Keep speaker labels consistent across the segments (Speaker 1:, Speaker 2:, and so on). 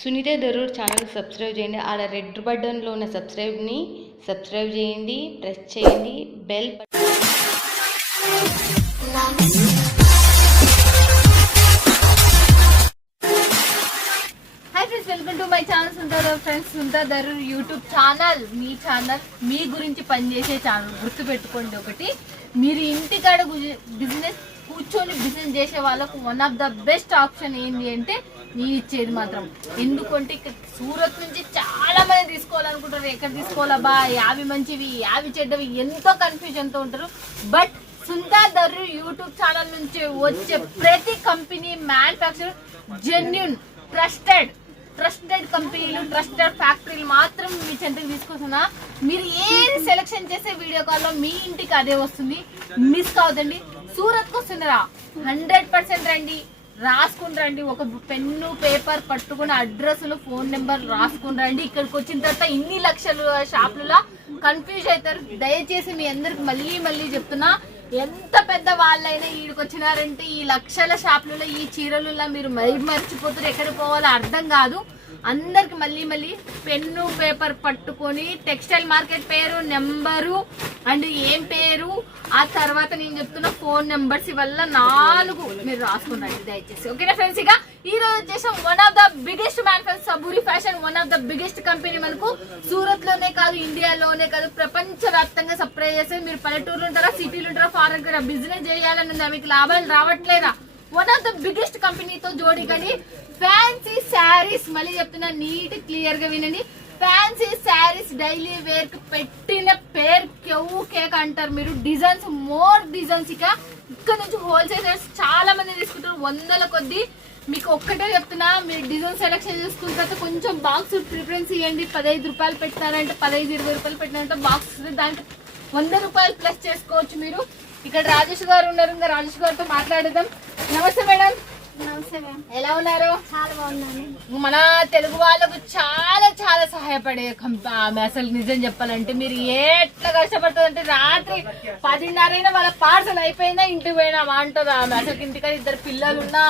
Speaker 1: Sunitha Darur channel subscribe చేయండి. ఆడ red బటన్లో ఉన్న సబ్స్క్రైబ్ని సబ్స్క్రైబ్ చేయండి. ప్రెస్ చేయండి. Bell
Speaker 2: hi friends welcome to my channel Sundar friends Sundar Darur YouTube channel me channel మీ గురించి పనిచేసే ఛానల్ గుర్తు పెట్టుకోండి ఒకటి. మీరు ఇంటికాడ బిజినెస్ కూర్చొని బిజినెస్ చేసే వాళ్ళకు one of the best option ఏంటి అంటే నేను ఇచ్చేది మాత్రం. ఎందుకంటే ఇక్కడ సూరత్ నుంచి చాలా మంది తీసుకోవాలనుకుంటారు. ఎక్కడ తీసుకోవాలబ్బా? యావి మంచివి యావి చెడ్డవి ఎంతో కన్ఫ్యూజన్తో ఉంటారు. But Sundar Darur YouTube channel నుంచి వచ్చే ప్రతి company manufacture genuine trusted trusted కంపెనీలు ట్రస్టెడ్ ఫ్యాక్టరీలు మాత్రం మీ చెంతకు తీసుకొస్తున్నా. మీరు ఏది సెలెక్షన్ చేసే వీడియో కాల్లో మీ ఇంటికి అదే వస్తుంది. మిస్ కావద్దండి. సూరత్కి వస్తుందిరా హండ్రెడ్ పర్సెంట్ రండి. రాసుకుని రండి. ఒక పెన్ను పేపర్ పట్టుకుని అడ్రస్లు ఫోన్ నెంబర్ రాసుకుని రండి. ఇక్కడికి వచ్చిన తర్వాత ఇన్ని లక్షలు షాపులలో కన్ఫ్యూజ్ అవుతారు. దయచేసి మీ అందరికి మళ్ళీ మళ్ళీ చెప్తున్నా ఎంత పెద్ద వాళ్ళైనా ఈడికి వచ్చినారంటే ఈ లక్షల షాపులలో ఈ చీరలలో మీరు మరీ మర్చిపోతారు. ఎక్కడ పోవాలో అర్థం కాదు. అందరికి మళ్ళీ మళ్ళీ పెన్ను పేపర్ పట్టుకొని టెక్స్టైల్ మార్కెట్ పేరు నెంబరు అండ్ ఏం పేరు? ఆ తర్వాత నేను చెప్తున్న ఫోన్ నెంబర్స్ వల్ల నాలుగు మీరు రాసుకున్నారు దయచేసి. ఓకేనా ఫ్రెండ్స్? ఇక ఈ రోజు వచ్చేసి one of the biggest manufacture Saburi Fashion one of the biggest company మనకు. సూరత్లోనే కాదు ఇండియాలోనే కాదు ప్రపంచ వ్యాప్తంగా సప్లై చేస్తే మీరు పల్లెటూరులో ఉంటారా సిటీలు ఉంటారా ఫారెన్ బిజినెస్ చేయాలని ఉందా మీకు లాభాలు రావట్లేదా? వన్ ఆఫ్ ద బిగ్గెస్ట్ కంపెనీతో జోడి కానీ ఫ్యాన్సీ శారీస్ మళ్ళీ చెప్తున్నా నీట్ క్లియర్గా వినండి. ఫ్యాన్సీ శారీస్ డైలీ వేర్కి పెట్టిన పేరు కెవ్వు కేక్ అంటారు మీరు. డిజైన్స్ మోర్ డిజైన్స్ ఇక ఇక్కడ నుంచి హోల్సేలర్స్ చాలా మంది తీసుకుంటారు. వందల కొద్ది. మీకు ఒక్కటే చెప్తున్నా మీరు డిజైన్ సెలెక్షన్ చేసుకున్న తర్వాత కొంచెం బాక్స్ ప్రిఫరెన్స్ ఇవ్వండి. పదహైదు రూపాయలు పెట్టినారంటే పదహైదు ఇరవై రూపాయలు పెట్టినారంటే బాక్స్ దానికి వంద రూపాయలు ప్లస్ చేసుకోవచ్చు మీరు. ఇక్కడ రాజేష్ గారు ఉన్నారు. ఇంకా రాజేష్ గారితో మాట్లాడదాం నమస్తే మేడం. ఎలా ఉన్నారు? మన తెలుగు వాళ్ళకు చాలా చాలా సహాయపడే అసలు నిజం చెప్పాలంటే మీరు ఎట్లా కష్టపడుతుంది అంటే రాత్రి పదిన్నరైనా వాళ్ళ పార్సల్ అయిపోయిందా ఇంటికి పోయినా అంటారు ఆమె. అసలు ఇంటికాడ ఇద్దరు పిల్లలు ఉన్నా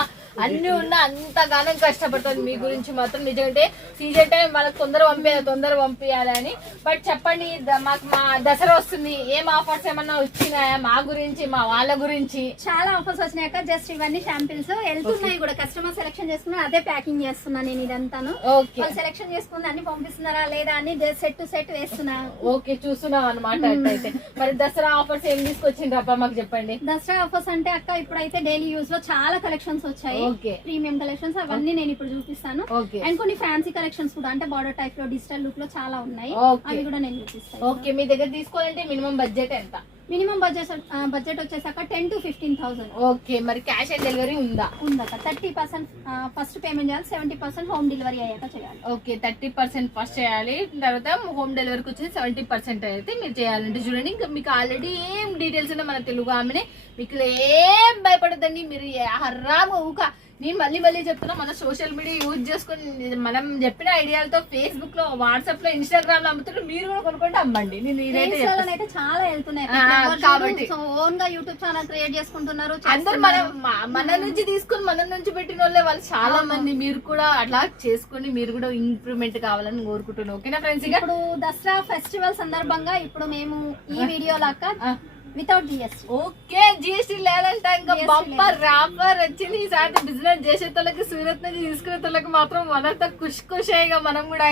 Speaker 2: అన్ని ఉన్నా అంతగానం కష్టపడుతుంది. మీ గురించి మాత్రం నిజంటే సీజన్ టైం వాళ్ళకి తొందర పంపించాలి తొందర పంపించాలని బట్ చెప్పండి మాకు మా దసరా వస్తుంది. ఏం ఆఫర్స్ ఏమన్నా వచ్చినాయా మా గురించి మా వాళ్ళ గురించి?
Speaker 3: చాలా ఆఫర్స్ వచ్చినాక జస్ట్ ఇవన్నీ షాంపిల్స్ వెళ్తున్నాయి కూడా. కస్టమర్ సెలెక్షన్ చేసుకున్నా అదే ప్యాకింగ్ చేస్తున్నా నేను ఇదంతాను.
Speaker 2: ఓకే
Speaker 3: వాళ్ళు సెలెక్షన్ చేసుకుని అన్ని పంపిస్తున్నారా లేదా అని సెట్ టు సెట్ వేస్తున్నా.
Speaker 2: ఓకే చూస్తున్నాం అనమాట అయితే. మరి దసరా ఆఫర్స్ ఏం తీసుకొచ్చిండ్రు అబ్బా మాకు చెప్పండి.
Speaker 3: దసరా ఆఫర్స్ అంటే అక్క ఇప్పుడైతే డైలీ యూస్లో చాలా కలెక్షన్స్ వచ్చాయి. ప్రీమియం కలెక్షన్స్ అవన్నీ నేను ఇప్పుడు చూపిస్తాను. అండ్ కొన్ని ఫ్యాన్సీ కలెక్షన్స్ కూడా అంటే బార్డర్ టైప్లో డిజిటల్ లుక్లో చాలా ఉన్నాయి. అవి కూడా నేను చూపిస్తాను.
Speaker 2: ఓకే. మీ దగ్గర తీసుకోవాలంటే మినిమం బడ్జెట్ ఎంత?
Speaker 3: మినిమం బడ్జెట్ బడ్జెట్ వచ్చేసాక ten to fifteen thousand.
Speaker 2: Okay మరి క్యాష్ ఆన్ డెలివరీ ఉందా?
Speaker 3: ఉందక్క థర్టీ పర్సెంట్ ఫస్ట్ పేమెంట్ చేయాలి సెవెంటీ పర్సెంట్ హోమ్ డెలివరీ అయ్యాక చేయాలి.
Speaker 2: ఓకే థర్టీ పర్సెంట్ ఫస్ట్ చేయాలి తర్వాత హోమ్ డెలివరీకి వచ్చి సెవెంటీ పర్సెంట్ అయితే మీరు చేయాలంటే చూడండి. ఇంకా మీకు ఆల్రెడీ ఏం డీటెయిల్స్ ఉన్నా మన తెలుగు ఆమెనే. మీకు ఏం భయపడదండి మీరు హర్రాము ఊక నేను మళ్ళీ మళ్ళీ చెప్తున్నా మన సోషల్ మీడియా యూజ్ చేసుకొని మనం చెప్పిన ఐడియాలతో ఫేస్బుక్లో వాట్సాప్లో ఇన్స్టాగ్రామ్లో అమ్ముతుంటే మీరు కూడా కొనుక్కుంటే అమ్మండి. నేను
Speaker 3: అయితే చాలా వెళ్తున్నాయి.
Speaker 2: కాబట్టి.
Speaker 3: ఓన్గా యూట్యూబ్ ఛానల్ క్రియేట్ చేసుకుంటున్నారు
Speaker 2: అందరు మన మన నుంచి తీసుకొని మన నుంచి పెట్టిన వాళ్ళే వాళ్ళు చాలా మంది. మీరు కూడా అట్లా చేసుకొని మీరు కూడా ఇంప్రూవ్మెంట్ కావాలని కోరుకుంటున్నాను. ఓకేనా ఫ్రెండ్స్
Speaker 3: ఇప్పుడు దసరా ఫెస్టివల్ సందర్భంగా ఇప్పుడు మేము ఈ వీడియో లాగా. వితౌట్ జిఎస్టీ
Speaker 2: ఓకే జిఎస్టీ లేదంట ఇంకా బంపర్ రాపర్ వచ్చింది ఈసారి బిజినెస్ చేసేటోళ్ళకి సూరత్ నుంచి తీసుకునే వాళ్ళకి మాత్రం మనతో ఖుష్ ఖుష్ అయ్యగా మనం కూడా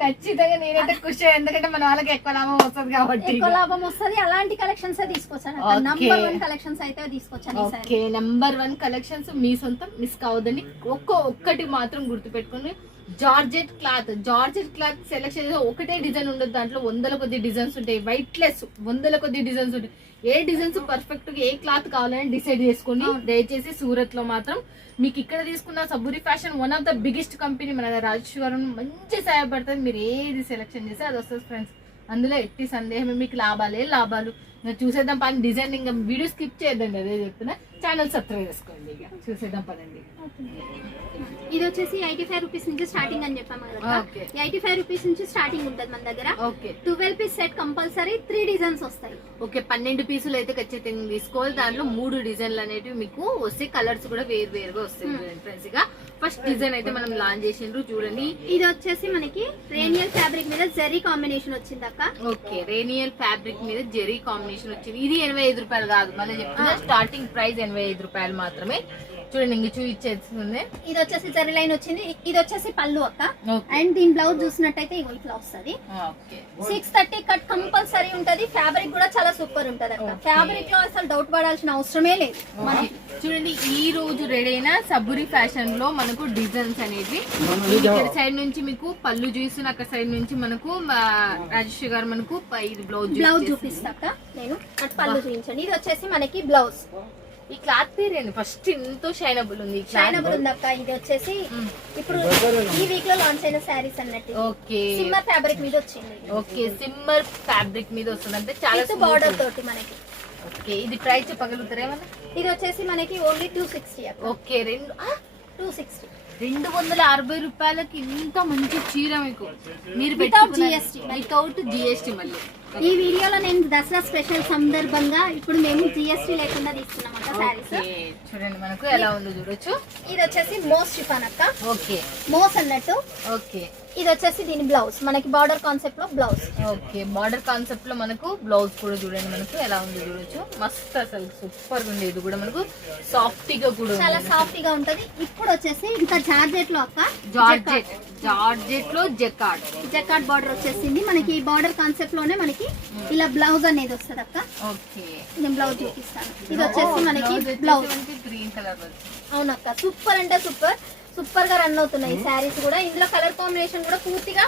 Speaker 2: ఖచ్చితంగా నేనైతే ఖుషి అయ్యా. ఎందుకంటే మన వాళ్ళకి ఎక్కువ లాభం వస్తుంది కాబట్టి
Speaker 3: ఎక్కువ లాభం వస్తుంది అలాంటి కలెక్షన్స్ తీసుకొచ్చాను. నంబర్ వన్ కలెక్షన్స్ అయితే తీసుకొచ్చాను
Speaker 2: ఓకే నెంబర్ వన్ కలెక్షన్స్ మీ సొంతం మిస్ కావద్దని ఒక్క ఒక్కటి మాత్రం గుర్తుపెట్టుకుని georgette cloth. Georgette cloth selection చేసి ఒకటే డిజైన్ ఉండదు. దాంట్లో వందల కొద్ది డిజైన్స్ ఉంటాయి. వైట్ లెస్ వందల కొద్ది డిజైన్స్ ఉంటాయి. ఏ డిజైన్స్ పర్ఫెక్ట్గా ఏ క్లాత్ కావాలని డిసైడ్ చేసుకొని దయచేసి సూరత్లో మాత్రం మీకు ఇక్కడ తీసుకున్న Saburi Fashion one of the biggest company మన రాజేశ్వరం మంచి సహాయపడుతుంది మీరు ఏది సెలెక్షన్ చేస్తే అది వస్తుంది ఫ్రెండ్స్ అందులో ఎట్టి సందేహం మీకు లాభాలే లాభాలు. చూసేద్దాం పని డిజైన్ ఇంకా వీడియో స్కిప్ చేద్దండి అదే చెప్తున్నా. ఛానల్ సబ్స్క్రైబ్ చేసుకోండి ఇక. చూసేద్దాం పదండి
Speaker 3: ఇది వచ్చేసి ఎయిటీ ఫైవ్ రూపీస్ నుంచి స్టార్టింగ్ అని చెప్పాము కదా. ఎయిటీ ఫైవ్ రూపీస్ నుంచి స్టార్టింగ్ ఉంటుంది మన దగ్గర.
Speaker 2: Okay.
Speaker 3: Twelve piece set compulsory three designs వస్తాయి.
Speaker 2: ఓకే పన్నెండు పీసులు అయితే ఖచ్చితంగా తీసుకోవాలి. దాంట్లో మూడు డిజైన్లు అనేటివి మీకు వస్తే కలర్స్ కూడా వేరు వేరుగా వస్తాయి ఫ్రెండ్స్ ఇక ఫస్ట్ డిజైన్ అయితే మనం లాంచ్ చేసిండ్రు చూడండి.
Speaker 3: ఇది వచ్చేసి మనకి రేనియల్ ఫ్యాబ్రిక్ మీద జెరీ కాంబినేషన్ వచ్చింది అక్క.
Speaker 2: ఓకే రేనియల్ ఫ్యాబ్రిక్ మీద జెరీ కాంబినేషన్ వచ్చింది. ఇది ఎనభై ఐదు రూపాయలు కాదు. మళ్ళీ చెప్తున్నా స్టార్టింగ్ ప్రైస్ ఎనభై ఐదు రూపాయలు మాత్రమే. చూడండి ఇంక చూపించేస్తుంది
Speaker 3: ఇది వచ్చేసి జరీ లైన్ వచ్చింది. ఇది వచ్చేసి పళ్ళు అక్క. అండ్ దీని బ్లౌజ్ చూసినట్టయితే ఇగో ఇట్లా వస్తది సిక్స్ థర్టీ కట్ కంపల్సరీ ఉంటది. ఫ్యాబ్రిక్ కూడా చాలా సూపర్ ఉంటది అక్క. ఫ్యాబ్రిక్లో అసలు డౌట్ పడాల్సిన అవసరమే లేదు.
Speaker 2: చూడండి ఈ రోజు రెడీ అయిన సబురి ఫ్యాషన్లో మనకు డిజైన్స్ అనేవి. ఇక్కడ సైడ్ నుంచి మీకు పళ్ళు చూస్తున్న అక్కడ సైడ్ నుంచి మనకు రాజేష్ గారు మనకు ఇది బ్లౌజ్
Speaker 3: బ్లౌజ్. చూపిస్తా అక్క నేను. పళ్ళు చూపించండి. ఇది వచ్చేసి మనకి బ్లౌజ్
Speaker 2: ఈ క్లాత్ పేరేంటి ఫస్ట్ ఎంతో షైనబుల్ ఉంది.
Speaker 3: షైనబుల్ ఉంది అక్క. ఇది వచ్చేసి ఇప్పుడు ఈ వీక్లో లాంచ్ అయిన శారీస్ అన్నట్టు.
Speaker 2: ఓకే.
Speaker 3: సిమ్మర్ ఫ్యాబ్రిక్ మీద వచ్చింది.
Speaker 2: ఓకే. సిమ్మర్ ఫ్యాబ్రిక్ మీద వస్తుంది. అంటే చాలా
Speaker 3: బార్డర్. తోటి మనకి.
Speaker 2: ఓకే. ఇది ప్రైస్ చెప్పగలుగుతారా ఏమన్నా?
Speaker 3: ఇది వచ్చేసి మనకి ఓన్లీ టూ సిక్స్టీ
Speaker 2: ఓకే. రెండు
Speaker 3: టూ సిక్స్టీ
Speaker 2: రెండు వందల అరవై రూపాయలకి ఇంత మంచి చీర మీకు. మీరు
Speaker 3: Without GST.
Speaker 2: వితౌట్ జిఎస్టీ మళ్ళీ.
Speaker 3: ఈ వీడియోలో నేను దసరా స్పెషల్ సందర్భంగా ఇప్పుడు మేము జిఎస్టీ లేకుండా తీసుకున్నాం అక్క
Speaker 2: ఓకే చూడండి మనకు ఎలా ఉందో చూడొచ్చు.
Speaker 3: ఇది వచ్చేసి మోస్ షిఫాన్ అక్క.
Speaker 2: ఓకే.
Speaker 3: మోస్ అన్నట్టు.
Speaker 2: ఓకే.
Speaker 3: ఇది వచ్చేసి దీని బ్లౌజ్. మనకి బార్డర్ కాన్సెప్ట్లో బ్లౌజ్.
Speaker 2: ఓకే బార్డర్ కాన్సెప్ట్లో మనకు బ్లౌజ్ కూడా చూడండి మనకు ఎలా ఉందో చూడొచ్చు. మస్త్ అసలు సూపర్ ఉంది. ఇది కూడా మనకు సాఫ్ట్గా కూడా.
Speaker 3: చాలా సాఫ్ట్గా ఉంటది. ఇప్పుడు వచ్చేసి ఇంకా జార్జెట్లో అక్క.
Speaker 2: జార్జెట్ జార్జెట్లో జెకార్డ్.
Speaker 3: జకాట్ బార్డర్ వచ్చేసింది. మనకి ఈ బార్డర్ కాన్సెప్ట్లోనే మనకి ఇలా బ్లౌజ్ అనేది వస్తుంది అక్క.
Speaker 2: ఓకే.
Speaker 3: నేను బ్లౌజ్ చూపిస్తాను. ఇది వచ్చేసి మనకి బ్లౌజ్
Speaker 2: గ్రీన్ కలర్
Speaker 3: అవునక్క సూపర్ అంటే సూపర్. సూపర్గా రన్ అవుతున్నాయి ఈ శారీస్ కూడా. ఇందులో కలర్ కాంబినేషన్ కూడా పూర్తిగా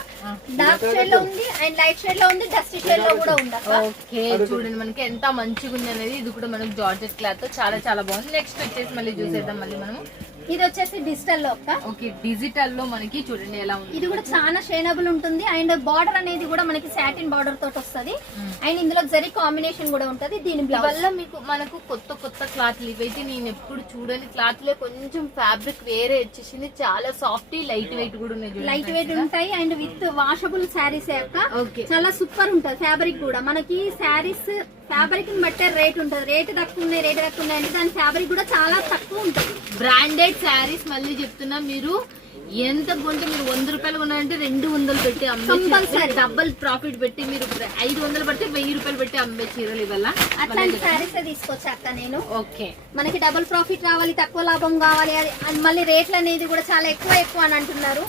Speaker 3: డార్క్ షేడ్లో ఉంది అండ్ లైట్ షేడ్లో ఉంది. డస్ట్ షేడ్లో కూడా ఉంది
Speaker 2: ఓకే చూడండి మనకి ఎంత మంచిగా ఉంది అనేది. ఇది కూడా మనకు జార్జెట్ క్లాత్. చాలా చాలా బాగుంది. నెక్స్ట్ వచ్చేసి మళ్ళీ చూసేద్దాం మళ్ళీ మనము.
Speaker 3: ఇది వచ్చేసి డిజిటల్లో
Speaker 2: ఓకే డిజిటల్లో మనకి చూడండి ఎలా ఉంది.
Speaker 3: ఇది కూడా చాలా షైనబుల్ ఉంటుంది. అండ్ బార్డర్ అనేది కూడా మనకి సాటిన్ బార్డర్ తోటి వస్తది. అండ్ ఇందులో జరీ కాంబినేషన్ కూడా ఉంటది. దీని
Speaker 2: వల్ల మీకు మనకు కొత్త కొత్త క్లాత్లు ఇవైతే నేను ఎప్పుడు చూడని క్లాత్లో. కొంచెం ఫ్యాబ్రిక్ వేరే వచ్చేసింది. చాలా సాఫ్ట్ లైట్ వెయిట్ కూడా ఉన్నాయి
Speaker 3: లైట్ వెయిట్ ఉంటాయి. And with washable saris
Speaker 2: okay.
Speaker 3: చాలా సూపర్ ఉంటది. ఫ్యాబ్రిక్ కూడా. మనకి శారీస్ ఫ్యాబ్రిక్ని బట్టే రేట్ ఉంటది. రేట్ తక్కువ ఉన్నాయి రేట్ తక్కువ ఉన్నాయి అంటే దాని ఫ్యాబ్రిక్ కూడా చాలా తక్కువ ఉంటది.
Speaker 2: బ్రాండెడ్ శారీస్ మళ్ళీ చెప్తున్నా మీరు ఎంత కొంటే మీరు వంద రూపాయలు కొన్నారంటే రెండు వందలు పెట్టి
Speaker 3: Compulsory.
Speaker 2: డబుల్ ప్రాఫిట్ పెట్టి మీరు ఐదు వందలు పడితే వెయ్యి రూపాయలు పెట్టి అమ్మే చీరలు ఇవల్ల
Speaker 3: అట్లాంటి శారీస్ తీసుకొచ్చాక నేను?
Speaker 2: ఓకే.
Speaker 3: మనకి డబుల్ ప్రాఫిట్ రావాలి తక్కువ లాభం కావాలి మళ్ళీ రేట్లు అనేది కూడా చాలా ఎక్కువ ఎక్కువ అని అంటున్నారు.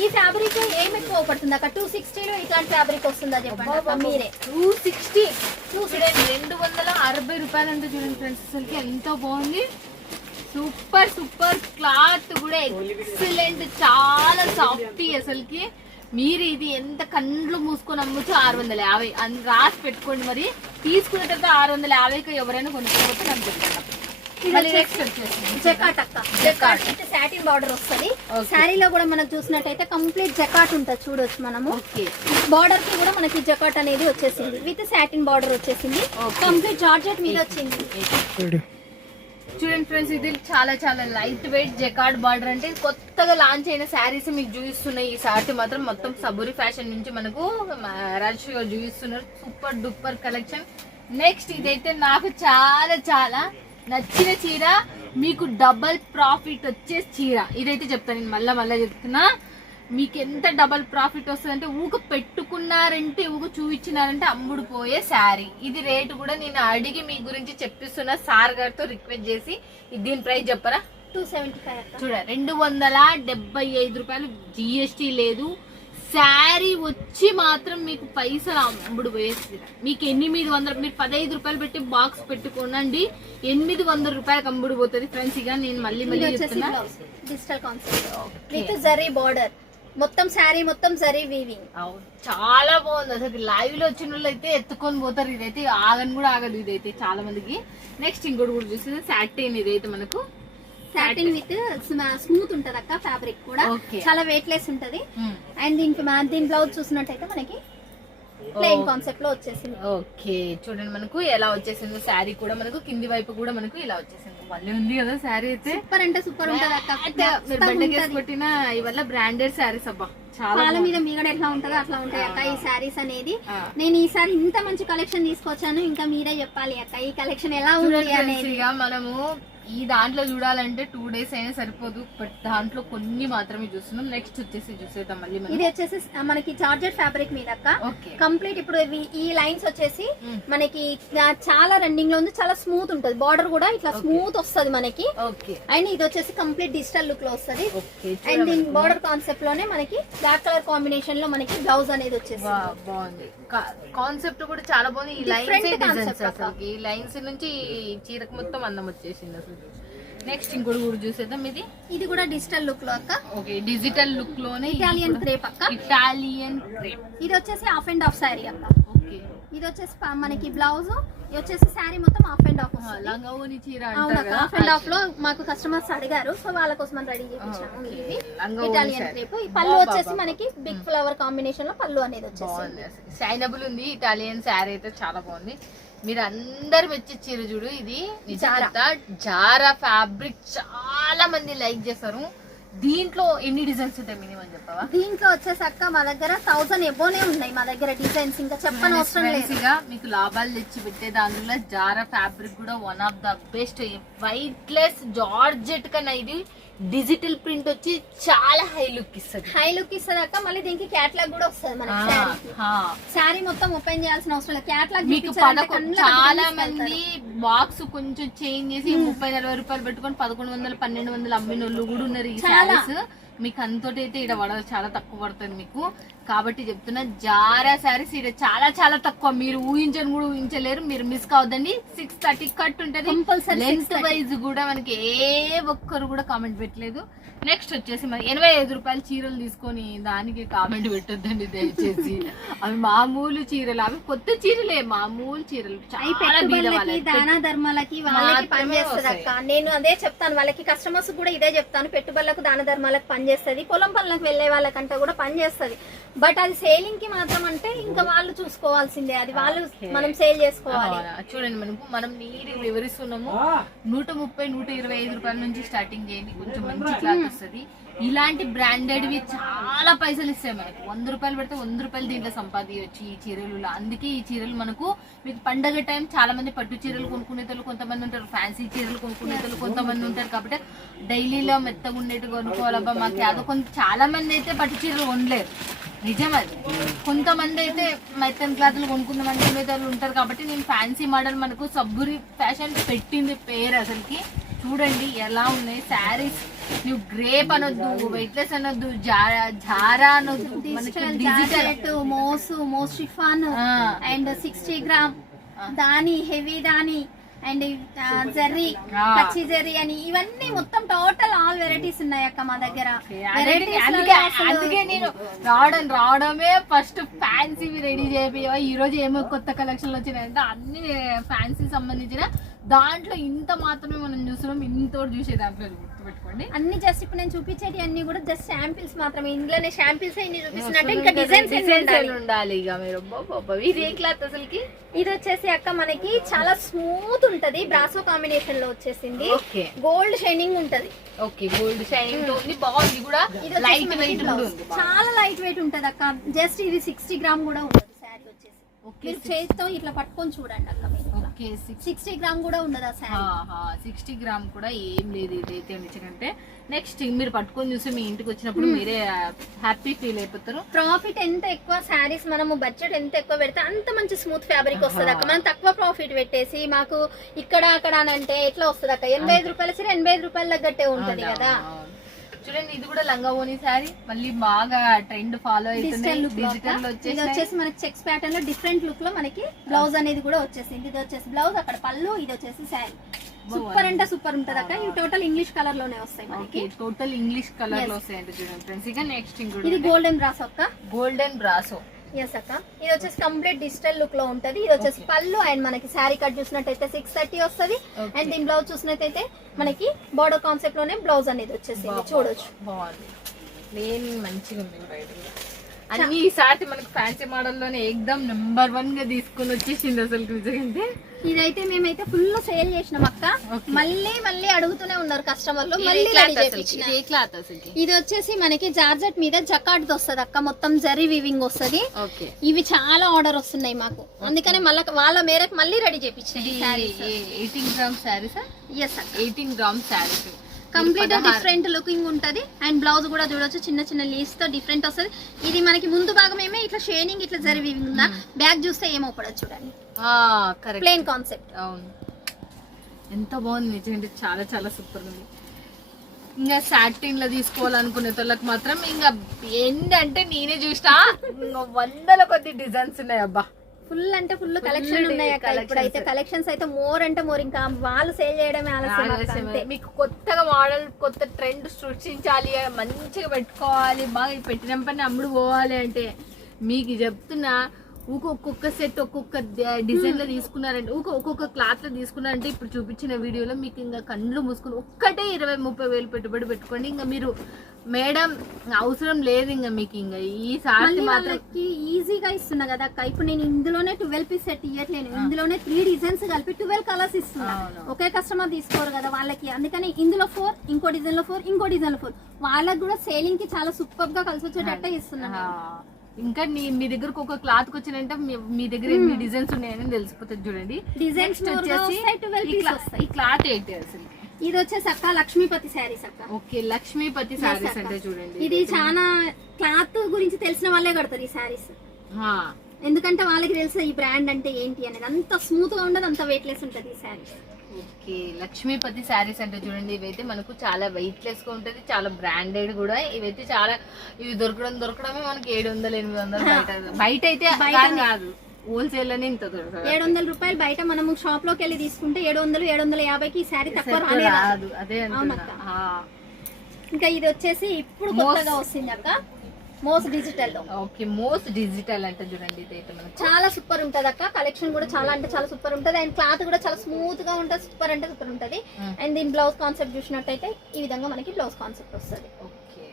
Speaker 3: ఈ ఫ్యాబ్రిక్ ఏం ఎక్కువ పడుతుంది అక్క? టూ సిక్స్టీలో ఇట్లాంటి ఫ్యాబ్రిక్ వస్తుందా చెప్పండి అక్క? మీరే.
Speaker 2: టూ సిక్స్టీ చూడండి రెండు వందల అరవై రూపాయలు అంటే చూడండి ఫ్రెండ్స్ అసలుకి ఎంత బాగుంది. సూపర్ సూపర్ క్లాత్ కూడా ఎక్సలెంట్ చాలా సాఫ్ట్ అసలుకి. మీరు ఇది ఎంత కండ్లు మూసుకొని అమ్మొచ్చు ఆరు వందల యాభై. అని రాసి పెట్టుకోండి మరి. తీసుకునేటప్పుడు ఆరు వందల యాభైకి ఎవరైనా కొనుక్కోకపోతే నాకు
Speaker 3: సాటిన్ బార్డర్ వస్తది. శారీలో కూడా మనకు చూసినట్టయితే కంప్లీట్ జకాట్ ఉంటుంది చూడొచ్చు మనము. బార్డర్కి కూడా మనకి జకాట్ అనేది వచ్చేసింది. విత్ సాటిన్ బార్డర్ వచ్చేసింది. కంప్లీట్ జార్జెట్ మీద వచ్చింది.
Speaker 2: చూడండి ఫ్రెండ్స్ ఇది చాలా చాలా లైట్ వెయిట్ జెకార్డ్ బార్డర్ అంటే కొత్తగా లాంచ్ అయిన శారీస్ మీకు చూపిస్తున్నాయి. ఈ సాటి మాత్రం మొత్తం సబూరి ఫ్యాషన్ నుంచి మనకు రాజేష్ గారు చూపిస్తున్నారు. సూపర్ డూపర్ కలెక్షన్ నెక్స్ట్ ఇదైతే నాకు చాలా చాలా నచ్చిన చీర మీకు డబల్ ప్రాఫిట్ వచ్చే చీర. ఇదైతే చెప్తాను నేను మళ్ళా మళ్ళా చెప్తున్నా. మీకు ఎంత డబల్ ప్రాఫిట్ వస్తుందంటే ఊక పెట్టుకున్నారంటే ఊక చూపించినారంటే అమ్ముడు పోయే శారీ. ఇది రేటు కూడా నేను అడిగి మీ గురించి చెప్పిస్తున్నా. సార్ గారితో రిక్వెస్ట్ చేసి దీని ప్రైస్ చెప్పరా?
Speaker 3: టూ సెవెంటీ ఫైవ్
Speaker 2: చూడ రెండు వందల డెబ్బై ఐదు రూపాయలు జిఎస్టీ లేదు. శారీ వచ్చి మాత్రం మీకు పైసలు అమ్ముడు పోయేసి మీకు ఎనిమిది వందలు మీరు పదహైదు రూపాయలు పెట్టి బాక్స్ పెట్టుకోనండి. ఎనిమిది వందల రూపాయలకు అమ్ముడు పోతుంది ఫ్రెండ్స్. ఇక నేను మళ్ళీ మళ్ళీ చెప్తున్నా.
Speaker 3: డిజిటల్ కాన్సెప్ట్ జరీ బార్డర్ మొత్తం శారీ మొత్తం జరీ వీవింగ్
Speaker 2: చాలా బాగుంది. అసలు లైవ్లో వచ్చిన వాళ్ళు అయితే ఎత్తుకొని పోతారు. ఇదైతే ఆగని కూడా ఆగదు ఇదైతే చాలా మందికి. నెక్స్ట్ ఇంకోటి కూడా చూసింది సాటిన్ ఇదైతే మనకు.
Speaker 3: సాటిన్ విత్ స్మూత్ ఉంటది అక్క ఫ్యాబ్రిక్ కూడా. చాలా వెయిట్ లెస్ ఉంటది. అండ్ దీనికి మా- దీని బ్లౌజ్ చూసినట్టయితే మనకి ప్లెయిన్ కాన్సెప్ట్లో వచ్చేసింది.
Speaker 2: ఓకే చూడండి మనకు ఎలా వచ్చేసింది శారీ కూడా మనకు కింది వైపు కూడా మనకు ఇలా వచ్చేసింది. మళ్ళీ ఉంది కదా శారీ అయితే.
Speaker 3: సూపర్ అంటే సూపర్ ఉంటది అక్క.
Speaker 2: బండకేసి. కొట్టిన ఇవల్ల బ్రాండెడ్ శారీస్ అబ్బా చాలా
Speaker 3: మీద మీగడ ఎట్లా ఉంటుందో అట్లా ఉంటాయి అక్క ఈ శారీస్ అనేది.
Speaker 2: ఆ.
Speaker 3: నేను ఈసారి ఇంత మంచి కలెక్షన్ తీసుకొచ్చాను ఇంకా మీరే చెప్పాలి అక్క ఈ కలెక్షన్ ఎలా ఉంది అనేది.
Speaker 2: మనము ఈ దాంట్లో చూడాలంటే టూ డేస్ అయినా సరిపోదు. బట్ దాంట్లో కొన్ని మాత్రమే చూస్తున్నాం. నెక్స్ట్ వచ్చేసి చూసేద్దాం మళ్ళీ
Speaker 3: ఇది వచ్చేసి మనకి చార్జర్ ఫ్యాబ్రిక్ మీద కంప్లీట్ ఇప్పుడు ఈ లైన్స్ వచ్చేసి
Speaker 2: మ్మ్.
Speaker 3: మనకి చాలా రన్నింగ్లో ఉంది. చాలా స్మూత్ ఉంటది. బార్డర్ కూడా ఇట్లా స్మూత్ వస్తది మనకి.
Speaker 2: ఓకే.
Speaker 3: అండ్ ఇది వచ్చేసి కంప్లీట్ డిజిటల్ లుక్లో వస్తది. అండ్ దీని బార్డర్ కాన్సెప్ట్లోనే మనకి బ్లాక్ కలర్ కాంబినేషన్లో మనకి బ్లౌజ్ అనేది వచ్చేసి
Speaker 2: బాగుంది. కాన్సెప్ట్ కూడా చాలా బాగుంది. ఈ లైన్స్ డిజైన్స్. అసలు. ఈ లైన్స్ నుంచి చీరకు మొత్తం అందం వచ్చేసింది అసలు. నెక్స్ట్ ఇంకోటి కూడా చూసేద్దాం. ఇది?
Speaker 3: ఇది కూడా డిజిటల్ లుక్లో అక్క.
Speaker 2: ఓకే డిజిటల్ లుక్లోనే
Speaker 3: ఇటాలియన్ క్రేప్ అక్క.
Speaker 2: ఇటాలియన్ క్రేప్
Speaker 3: ఇది వచ్చేసి హాఫ్ అండ్ హాఫ్ శారీ అక్క. ఇది వచ్చేసి మనకి బ్లౌజ్ ఇది వచ్చేసి శారీ మొత్తం హాఫ్ అండ్ హాఫ్
Speaker 2: లంగోని చీర
Speaker 3: హాఫ్ అండ్ హాఫ్లో మాకు కస్టమర్స్ అడిగారు సో వాళ్ళ కోసం రెడీ. ఇది
Speaker 2: లంగా
Speaker 3: ఇటాలియన్ క్రేప్ ఈ. పళ్ళు వచ్చేసి. మనకి బిగ్ ఫ్లవర్ కాంబినేషన్లో పళ్ళు అనేది వచ్చేసి
Speaker 2: షైనబుల్ ఉంది. ఇటాలియన్ శారీ అయితే చాలా బాగుంది. మీరు అందరు వచ్చే చీర చూడు ఇది. నిజంగా జారా ఫ్యాబ్రిక్ చాలా మంది లైక్ చేస్తారు. దీంట్లో ఎన్ని డిజైన్స్ ఉంటాయి మినిమం చెప్పవా?
Speaker 3: దీంట్లో వచ్చేసక్క మా దగ్గర థౌసండ్ ఎబోనే ఉన్నాయి మా దగ్గర డిజైన్స్ ఇంకా చెప్పని అవసరం లేదు.
Speaker 2: మీకు లాభాలు తెచ్చి పెట్టే దానిలో జారా ఫ్యాబ్రిక్ కూడా one of the best white less georgette కన్నా ఇది డిజిటల్ ప్రింట్ వచ్చి చాలా హై లుక్ ఇస్తుంది.
Speaker 3: హై లుక్ ఇస్తుంది అక్క. మళ్ళీ దీనికి క్యాట్లాగ్ కూడా వస్తుంది మన శారీ. మొత్తం ఓపెన్ చేయాల్సిన అవసరం లేదు. క్యాట్లాగ్
Speaker 2: మీకు చాలా మంది బాక్స్ కొంచెం చేంజ్ చేసి ముప్పై నలభై రూపాయలు పెట్టుకొని పదకొండు వందలు పన్నెండు వందలు అమ్మిన వాళ్ళు కూడా ఉన్నారు ఈ. శారీస్. మీకు అంతటి అయితే ఇక్కడ పడదు చాలా తక్కువ పడుతుంది మీకు. కాబట్టి చెప్తున్నా జారా శారీస్ ఇక్కడ చాలా చాలా తక్కువ. మీరు ఊహించని కూడా ఊహించలేరు మీరు మిస్ కావద్దండి. సిక్స్ థర్టీ కట్ ఉంటది. లెంత్
Speaker 3: 630.
Speaker 2: వైజ్ కూడా మనకి ఏ ఒక్కరు కూడా కామెంట్ పెట్టలేదు. నెక్స్ట్ వచ్చేసి మరి ఎనభై ఐదు రూపాయల చీరలు తీసుకొని దానికి కామెంట్ పెట్టొద్దండి దయచేసి. అవి మామూలు చీరలు అవి కొత్త చీరలే మామూలు చీరలు.
Speaker 3: దాన ధర్మాలకి నేను అదే చెప్తాను వాళ్ళకి కస్టమర్స్ కూడా ఇదే చెప్తాను. పెట్టుబడులకు దాన ధర్మాలకు పనిచేస్తుంది పొలం పనులకు వెళ్ళే వాళ్ళకంటే కూడా పనిచేస్తుంది బట్ అది సేలింగ్కి మాత్రం అంటే ఇంకా వాళ్ళు చూసుకోవాల్సిందే. అది వాళ్ళు మనం సేల్ చేసుకోవాలి?
Speaker 2: చూడండి మనకు మనం నీరు వివరిస్తున్నాము. నూట ముప్పై నూట ఇరవై ఐదు రూపాయల నుంచి స్టార్టింగ్ చేయండి. కొంచెం మంచి క్లాత్ వస్తుంది. ఇలాంటి బ్రాండెడ్ వి చాలా పైసలు ఇస్తాయి మనకు. వంద రూపాయలు పెడితే వంద రూపాయలు దీంట్లో సంపాదించవచ్చు ఈ చీరలు అందుకే ఈ చీరలు మనకు మీకు పండగ టైం చాలా మంది పట్టు చీరలు కొనుక్కునే వాళ్ళు కొంతమంది ఉంటారు. ఫ్యాన్సీ చీరలు కొనుక్కునే వాళ్ళు కొంతమంది ఉంటారు కాబట్టి డైలీలో మెత్తగా ఉండేట్టు కొనుక్కోవాలబ్బా మాకు. యాదో కొంత చాలా మంది అయితే పట్టు చీరలు కొనలేరు. నిజం అది కొంతమంది అయితే మెత్తన్ క్లాత్లు కొనుక్కున్న మంది వాళ్ళు ఉంటారు కాబట్టి నేను ఫ్యాన్సీ మోడల్ మనకు సబ్బురి ఫ్యాషన్ పెట్టింది పేరు అసలుకి. చూడండి ఎలా ఉన్నాయి శారీస్. నువ్వు గ్రేప్ అనొద్దు వెయిట్లెస్ అనొద్దు జారా అనొద్దు.
Speaker 3: Digital moss moss chiffon. And sixty gram దాని హెవీ దాని. అండ్ జర్రీ. పచ్చి జర్రీ అని ఇవన్నీ మొత్తం టోటల్ ఆల్ వెరైటీస్ ఉన్నాయి అక్క మా దగ్గర.
Speaker 2: అందుకే నేను రావడం రావడమే ఫస్ట్ ఫ్యాన్సీ రెడీ చేయ ఈ రోజు ఏమో కొత్త కలెక్షన్లు వచ్చినాయంటే అన్ని ఫ్యాన్సీ సంబంధించిన దాంట్లో ఇంత మాత్రమే మనం చూస్తున్నాం ఇంత చూసే దాంట్లో గుర్తుపెట్టుకోండి.
Speaker 3: అన్ని జస్ట్ ఇప్పుడు నేను చూపించేటి అన్ని కూడా జస్ట్ శాంపిల్స్ మాత్రమే. ఇందులోనే శాంపిల్స్ ఇన్ని చూపిస్తున్నట్టే ఇంకా డిజైన్స్
Speaker 2: ఉండాలి. ఇక మీరు. ఇది ఏ క్లాత్ అసలుకి?
Speaker 3: ఇది వచ్చేసి అక్క మనకి చాలా స్మూత్ ఉంటది. బ్రాసో కాంబినేషన్లో వచ్చేసింది.
Speaker 2: ఓకే.
Speaker 3: గోల్డ్ షైనింగ్ ఉంటది.
Speaker 2: ఓకే గోల్డ్ షైనింగ్ ఉంది. బాగుంది కూడా లైట్ వెయిట్
Speaker 3: చాలా లైట్ వెయిట్ ఉంటది అక్క. జస్ట్ ఇది సిక్స్టీ గ్రామ్ కూడా
Speaker 2: ఓకే
Speaker 3: మీరు చేతితో ఇట్లా పట్టుకొని చూడండి అక్క
Speaker 2: ఓకే సిక్స్
Speaker 3: సిక్స్టీ గ్రామ్ కూడా ఉండదు
Speaker 2: సిక్స్టీ గ్రామ్ కూడా ఏం లేదు ఇదైతే ఎందుకంటే నెక్స్ట్ మీరు పట్టుకొని చూసి మీ ఇంటికి వచ్చినప్పుడు మీరే హ్యాపీ ఫీల్ అయిపోతారు.
Speaker 3: ప్రాఫిట్ ఎంత ఎక్కువ శారీస్ మనము బడ్జెట్ ఎంత ఎక్కువ పెడితే అంత మంచి స్మూత్ ఫ్యాబ్రిక్ వస్తుంది అక్క. మనం తక్కువ ప్రాఫిట్ పెట్టేసి మాకు ఇక్కడ అక్కడ అని అంటే ఎట్లా వస్తుంది అక్క? ఎనభై ఐదు రూపాయల సరే ఎనభై ఐదు రూపాయల తగ్గట్టే ఉంటది కదా.
Speaker 2: చూడండి ఇది కూడా లంగా ఓని సారీ మళ్ళీ బాగా ట్రెండ్ ఫాలో అవుతుంది డిజిటల్లో.
Speaker 3: ఇది
Speaker 2: వచ్చేసి
Speaker 3: మనకి చెక్స్ ప్యాటర్న్లో డిఫరెంట్ లుక్లో మనకి బ్లౌజ్ అనేది కూడా వచ్చేసింది. ఇది వచ్చేసి బ్లౌజ్ అక్కడ పళ్ళు ఇది వచ్చేసి శారీ. సూపర్ అంటే సూపర్ ఉంటది అక్క. ఇవి టోటల్ ఇంగ్లీష్ కలర్లోనే వస్తాయి మనకి.
Speaker 2: Total English colour. లో వస్తాయండి చూడండి ఫ్రెండ్స్ ఇక నెక్స్ట్
Speaker 3: ఇది గోల్డెన్ బ్రాస్ అక్క.
Speaker 2: గోల్డెన్ బ్రాసో
Speaker 3: ఎస్ అక్క. ఇది వచ్చేసి కంప్లీట్ డిజిటల్ లుక్లో ఉంటది. ఇది వచ్చేసి పళ్ళు అండ్ మనకి శారీ కట్ చూసినట్టయితే సిక్స్ థర్టీ వస్తది. అండ్ దీని బ్లౌజ్ చూసినట్టయితే మనకి బోర్డర్ కాన్సెప్ట్లోనే బ్లౌజ్ అనేది వచ్చేసింది. చూడొచ్చు.
Speaker 2: బాగుంది. ప్లేన్ మంచిగా ఉంది ఈసారి మనకి ఫ్యాన్సీ మోడల్లోనే ఏకదమ్ నెంబర్ వన్గా తీసుకొని వచ్చేసింది అసలు నిజంగా
Speaker 3: ఇదైతే మేమైతే ఫుల్ సేల్ చేసినాం అక్క. మళ్ళీ మళ్ళీ అడుగుతూనే ఉన్నారు కస్టమర్లు.
Speaker 2: ఇది
Speaker 3: మళ్ళీ
Speaker 2: ఇది
Speaker 3: వచ్చేసి మనకి జార్జెట్ మీద జకాట్ వస్తుంది అక్క. మొత్తం జరీ వీవింగ్ వస్తది. ఇవి చాలా ఆర్డర్ వస్తున్నాయి మాకు. అందుకనే మళ్ళీ వాళ్ళ మేరకు మళ్ళీ ready saris
Speaker 2: eighteen gram saris
Speaker 3: yes అక్క.
Speaker 2: Eighteen gram saris
Speaker 3: complete different looking ఉంటది. అండ్ బ్లౌజ్ కూడా చూడొచ్చు. చిన్న చిన్న లీవ్స్తో డిఫరెంట్ వస్తది. ఇది మనకి ముందు భాగం ఏమే ఇట్లా షేనింగ్ ఇట్లా జరీ వీవింగ్ ఉందా బ్యాక్ చూస్తే ఏమో పడదు చూడండి. ప్లేన్ కాన్సెప్ట్
Speaker 2: అవును. ఎంత బాగుంది నిజంగా. చాలా చాలా సూపర్ ఉంది. ఇంకా సాటిన్లో తీసుకోవాలనుకునే వాళ్ళకి మాత్రం ఇంకా ఏంటంటే నేనే చూసినా ఇంకా వందల కొద్ది డిజైన్స్ ఉన్నాయి అబ్బా.
Speaker 3: ఫుల్ అంటే ఫుల్ కలెక్షన్ ఉన్నాయి అక్క. ఇప్పుడైతే కలెక్షన్స్ అయితే మోర్ అంటే మోర్ ఇంకా వాళ్ళు సేల్ చేయడమే ఆలస్యం
Speaker 2: మీకు కొత్తగా మోడల్ కొత్త ట్రెండ్ సృష్టించాలి మంచిగా పెట్టుకోవాలి. బాగా పెట్టిన పని అమ్ముడు పోవాలి అంటే మీకు చెప్తున్నా ఊక ఒక్కొక్క సెట్ ఒక్కొక్క డిజైన్లో తీసుకున్నారంటే ఊక ఒక్కొక్క క్లాత్లో తీసుకున్నారంటే ఇప్పుడు చూపించిన వీడియోలో మీకు ఇంకా కళ్ళు మూసుకుని ఒక్కటే ఇరవై ముప్పై వేలు పెట్టుబడి పెట్టుకోండి. ఇంకా మీరు మేడం అవసరం లేదు ఇంకా మీకు ఇంకా. ఈ
Speaker 3: వాళ్ళకి ఈజీగా ఇస్తున్నా కదా అక్క. ఇప్పుడు నేను ఇందులోనే ట్వెల్వ్ పీస్ సెట్ ఇవ్వట్లేను ఇందులోనే త్రీ డిజైన్స్ కలిపి ట్వెల్వ్ కలర్స్ ఇస్తున్నా. ఒకే కస్టమర్ తీసుకోరు కదా వాళ్ళకి. అందుకని ఇందులో ఫోర్ ఇంకో డిజైన్లో ఫోర్ ఇంకో డిజైన్లో ఫోర్ వాళ్ళకి కూడా సేలింగ్కి చాలా సూపర్గా కలిసి వచ్చేటట్టే ఇస్తున్నాను
Speaker 2: ఇంకా మీ దగ్గరకు ఒక క్లాత్ వచ్చినంటే మీ- దగ్గర ఎన్ని డిజైన్స్ ఉన్నాయని తెలిసిపోతుంది చూడండి.
Speaker 3: డిజైన్స్
Speaker 2: వచ్చేసి ఈ క్లాత్ ఏంటి అసలు?
Speaker 3: ఇది వచ్చేసి అక్క లక్ష్మీపతి శారీస్ అక్క.
Speaker 2: ఓకే లక్ష్మీపతి
Speaker 3: అక్క.
Speaker 2: అంటే చూడండి.
Speaker 3: ఇది చాలా క్లాత్ గురించి తెలిసిన వాళ్ళే కడతారు ఈ శారీస్. ఎందుకంటే వాళ్ళకి తెలుసు ఈ బ్రాండ్ అంటే ఏంటి అనేది. అంత స్మూత్గా ఉండదు అంత వెయిట్ లెస్ ఉంటది ఈ శారీస్.
Speaker 2: ఓకే. లక్ష్మీపతి శారీస్ అంటే చూడండి ఇవైతే మనకు చాలా వెయిట్ లెస్గా ఉంటది చాలా బ్రాండెడ్ కూడా. ఇవైతే చాలా ఇవి దొరకడం దొరకడమే మనకి ఏడు వందలు ఎనిమిది వందలు బయట బయట అయితే కాదు, కాదు. హోల్సేల్ అని ఇంత దొరకదు.
Speaker 3: ఏడు వందల రూపాయలు బయట మనము షాప్లోకి వెళ్ళి తీసుకుంటే ఏడు వందలు ఏడు వందల యాభైకి ఈ శారీ తక్కువ రాదు.
Speaker 2: అదే.
Speaker 3: ఇంకా ఇది వచ్చేసి ఇప్పుడు కొత్తగా వస్తుంది అక్క. Moss digital
Speaker 2: okay most digital అంటే చూడండి ఇదైతే మనకు.
Speaker 3: చాలా సూపర్ ఉంటది అక్క. కలెక్షన్ కూడా చాలా అంటే చాలా సూపర్ ఉంటది. అండ్ క్లాత్ కూడా చాలా స్మూత్గా ఉంటది. సూపర్ అంటే సూపర్ ఉంటది. అండ్ దీని బ్లౌజ్ కాన్సెప్ట్ చూసినట్టయితే ఈ విధంగా మనకి బ్లౌజ్ కాన్సెప్ట్ వస్తుంది.
Speaker 2: ఓకే.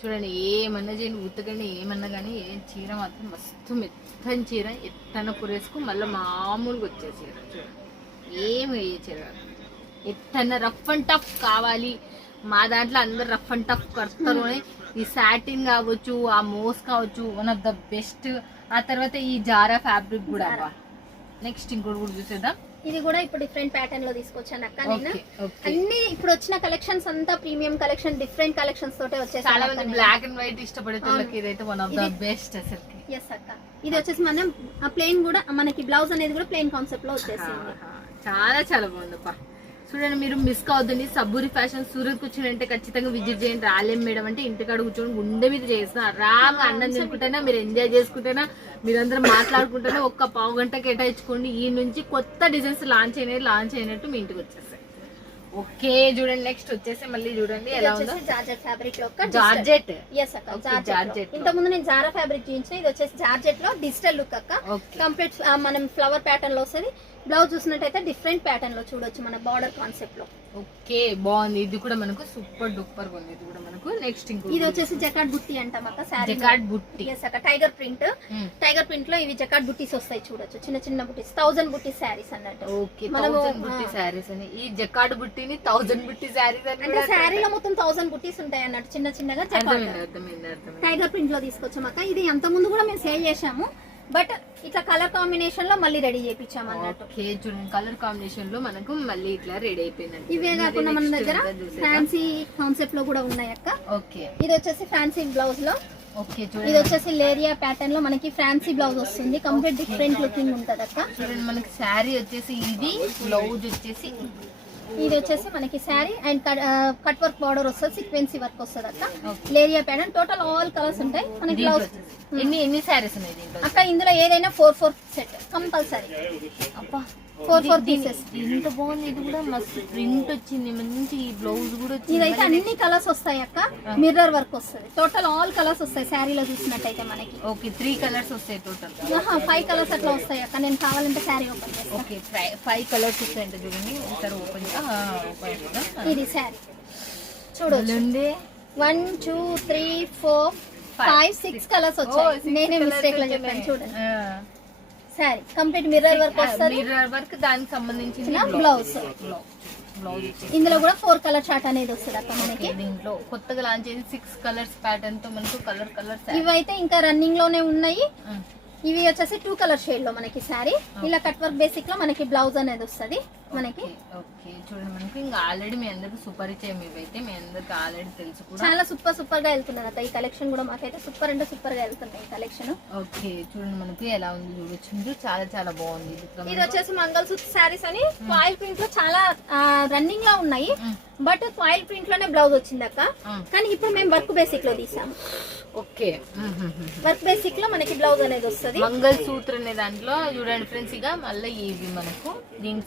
Speaker 2: చూడండి ఏమన్నా చేయండి ఉత్తకండి ఏమన్నా కానీ ఏ చీర మాత్రం మస్తు మెత్తని చీర ఎట్టన పురేసుకు మళ్ళీ మామూలుగా వచ్చే చీర. చూడండి. ఏమి వేయ చీర. ఎట్టన్న రఫ్ అండ్ టఫ్ కావాలి. మా దాంట్లో అందరు రఫ్ అండ్ టఫ్ కడతారు. ఈ సాటిన్ కావచ్చు ఆ మోస్ కావచ్చు వన్ ఆఫ్ ద బెస్ట్ ఆ తర్వాత ఈ జారా ఫ్యాబ్రిక్ కూడా నెక్స్ట్ ఇంకోటి కూడా చూసేద్దాం.
Speaker 3: ఇది కూడా ఇప్పుడు డిఫరెంట్ ప్యాటర్న్లో తీసుకొచ్చాను అక్క నేను. అన్ని ఇప్పుడు వచ్చిన కలెక్షన్స్ అంతా ప్రీమియం కలెక్షన్ డిఫరెంట్ కలెక్షన్స్ తోటే
Speaker 2: చాలా మంది
Speaker 3: వచ్చేసాయి
Speaker 2: బ్లాక్ అండ్ వైట్ ఇష్టపడే వాళ్ళకి ఇదైతే వన్ ఆఫ్ ద బెస్ట్ అసలుకి.
Speaker 3: ఎస్ అక్క. ఇది వచ్చేసి మనం ఆ ప్లేన్ కూడా మనకి బ్లౌజ్ అనేది కూడా ప్లేన్ కాన్సెప్ట్లో వచ్చేసింది.
Speaker 2: ఆహా. చాలా చాలా బాగుందప్ప చూడండి మీరు మిస్ కావద్దండి. సబ్బూరి ఫ్యాషన్ సూరత్ కూర్చుంటే ఖచ్చితంగా విజిట్ చేయండి. రాలేం మేడం అంటే ఇంటికాడ కూర్చొని గుండె మీద చేసిన రాగా అన్నం తినుకుంటేనా మీరు ఎంజాయ్ చేసుకుంటేనా మీరందరూ మాట్లాడుకుంటేనే ఒక్క పావు గంట కేటాయించుకోండి. ఈ నుంచి కొత్త డిజైన్స్ లాంచ్ అయినవి లాంచ్ అయినట్టు మీ ఇంటికి వచ్చేస్తాయి. ఓకే చూడండి నెక్స్ట్ వచ్చేసి మళ్ళీ చూడండి ఎలా ఉందో.
Speaker 3: జార్జెట్ ఫ్యాబ్రిక్లో
Speaker 2: జార్జెట్?
Speaker 3: ఎస్ అక్క జార్జెట్. ఇంత ముందు నేను జారా ఫ్యాబ్రిక్ చూపించిన ఇది వచ్చేసి జార్జెట్లో డిజిటల్ లుక్ అక్క. కంప్లీట్ మనం ఫ్లవర్ ప్యాటర్న్లో వస్తుంది. బ్లౌజ్ చూసినట్టయితే డిఫరెంట్ ప్యాటర్న్లో చూడొచ్చు మన బార్డర్ కాన్సెప్ట్లో.
Speaker 2: ఓకే బాగుంది. ఇది కూడా మనకు సూపర్ డూపర్ ఉంది. ఇది కూడా మనకు నెక్స్ట్ ఇంకో
Speaker 3: ఇది వచ్చేసి జకాట్ బుట్టి అంటాం అక్క శారీ
Speaker 2: జకాట్ బుట్టి.
Speaker 3: ఎస్ అక్క టైగర్ ప్రింట్. టైగర్ ప్రింట్లో ఇవి జకాట్ బుట్టీస్ వస్తాయి చూడొచ్చు. చిన్న చిన్న బుట్టీస్ థౌసండ్ బుట్టీస్ శారీస్ అన్నట్టు.
Speaker 2: ఓకే
Speaker 3: మనము,
Speaker 2: థౌసండ్ బుట్టి
Speaker 3: ఆ.
Speaker 2: శారీస్ అని. ఈ జకాడ్ బుట్టిని థౌసండ్ బుట్టి శారీస్ అని
Speaker 3: అంటే శారీలో మొత్తం థౌసండ్ బుట్టీస్ ఉంటాయి అన్నట్టు. చిన్న చిన్నగా జకాట్.
Speaker 2: అర్థమైంది అర్థమైంది. అర్థమైంది
Speaker 3: టైగర్ ప్రింట్లో తీసుకొచ్చాం అక్క. ఇది అంత ముందు కూడా మేము సేల్ చేసాము బట్ ఇట్లా కలర్ కాంబినేషన్లో మళ్ళీ రెడీ చేపించాము అన్నట్టు.
Speaker 2: చూడండి కలర్ కాంబినేషన్లో మనకు మళ్ళీ ఇట్లా రెడీ అయిపోయిందండి.
Speaker 3: ఇవే కాకుండా మన దగ్గర ఫ్యాన్సీ కాన్సెప్ట్లో కూడా ఉన్నాయి అక్క.
Speaker 2: ఓకే.
Speaker 3: ఇది వచ్చేసి ఫ్యాన్సీ బ్లౌజ్లో.
Speaker 2: ఓకే
Speaker 3: ఇది వచ్చేసి లేరియా ప్యాటర్న్లో మనకి ఫ్యాన్సీ బ్లౌజ్ వస్తుంది. కంప్లీట్ డిఫరెంట్ లుకింగ్ ఉంటది అక్క
Speaker 2: చూడండి మనకి శారీ వచ్చేసి ఇది బ్లౌజ్ వచ్చేసి
Speaker 3: ఇది వచ్చేసి మనకి sari and cut work border వస్తుంది సీక్వెన్సీ వర్క్ వస్తుంది అక్క. Leheriya pattern total all colours ఉంటాయి. మనకి బ్లౌజ్
Speaker 2: ఎన్ని ఎన్ని శారీస్ ఉన్నాయి
Speaker 3: అక్క ఇందులో ఏదైనా ఫోర్ ఫోర్ సెట్ కంపల్సరీ.
Speaker 2: అబ్బా.
Speaker 3: ఫోర్ ఫోర్ పీసెస్
Speaker 2: ఎంత బాగుంది ఇది కూడా మస్తు ప్రింట్ వచ్చింది మంచి బ్లౌజ్ కూడా వచ్చింది.
Speaker 3: ఇదైతే అన్ని కలర్స్ వస్తాయి అక్క. మిర్రర్ వర్క్ వస్తుంది. టోటల్ ఆల్ కలర్స్ వస్తాయి శారీలో చూసినట్టయితే మనకి.
Speaker 2: ఓకే త్రీ కలర్స్ వస్తాయి టోటల్
Speaker 3: ఫైవ్ కలర్స్ అట్లా వస్తాయి అక్క. నేను కావాలంటే శారీ ఓపెన్ చేస్తాను
Speaker 2: ఓకే ఫైవ్ కలర్స్ వస్తాయంట చూడండి. ఒకసారి ఓపెన్
Speaker 3: ఇది శారీ
Speaker 2: చూడండి
Speaker 3: one two three four five six colours వచ్చాయి. నేనే
Speaker 2: మిస్టేక్లో.
Speaker 3: చెప్పాను చూడండి. శారీ. కంప్లీట్ మిర్రర్ వర్క్ వస్తుంది?
Speaker 2: మిర్రర్ వర్క్ దానికి సంబంధించిన
Speaker 3: బ్లౌజ్ ఇందులో కూడా ఫోర్ కలర్ చార్ట్ అనేది వస్తుంది అక్క మనకి.
Speaker 2: దీంట్లో కొత్తగా లాంచ్ చేసి సిక్స్ కలర్స్ ప్యాటర్న్తో మనకు కలర్ కలర్
Speaker 3: ఇవైతే ఇంకా రన్నింగ్లోనే ఉన్నాయి. ఇవి వచ్చేసి టూ కలర్ షేడ్లో మనకి శారీ. ఇలా కట్ వర్క్ బేసిక్లో మనకి బ్లౌజ్ అనేది వస్తుంది. మనకి?
Speaker 2: ఓకే చూడండి మనకి ఇంకా ఆల్రెడీ మీ అందరికి సుపరిచయం ఇవైతే మీ అందరికి ఆల్రెడీ తెలుసు కూడా.
Speaker 3: చాలా సూపర్ సూపర్గా వెళ్తున్నది అక్క. ఈ కలెక్షన్ కూడా మాకైతే సూపర్ అంటే సూపర్గా వెళ్తున్నాయి ఈ కలెక్షన్
Speaker 2: ఓకే చూడండి మనకి ఎలా ఉంది చూడొచ్చు. చాలా చాలా బాగుంది. ఇది
Speaker 3: వచ్చేసి మంగళసూత్ర శారీస్ అని ఫాయిల్ ప్రింట్లో చాలా రన్నింగ్లో ఉన్నాయి. బట్ ఫాయిల్ ప్రింట్లోనే బ్లౌజ్ వచ్చింది అక్క.
Speaker 2: మ్మ్.
Speaker 3: కానీ ఇప్పుడు మేము వర్క్ బేసిక్లో తీసాము.
Speaker 2: ఓకే.
Speaker 3: వర్క్ బేసిక్లో మనకి బ్లౌజ్ అనేది వస్తుంది.
Speaker 2: మంగళ సూత్ర అనే దాంట్లో చూడండి ఫ్రెండ్స్ ఇక మళ్ళీ ఇవి మనకు దీనికి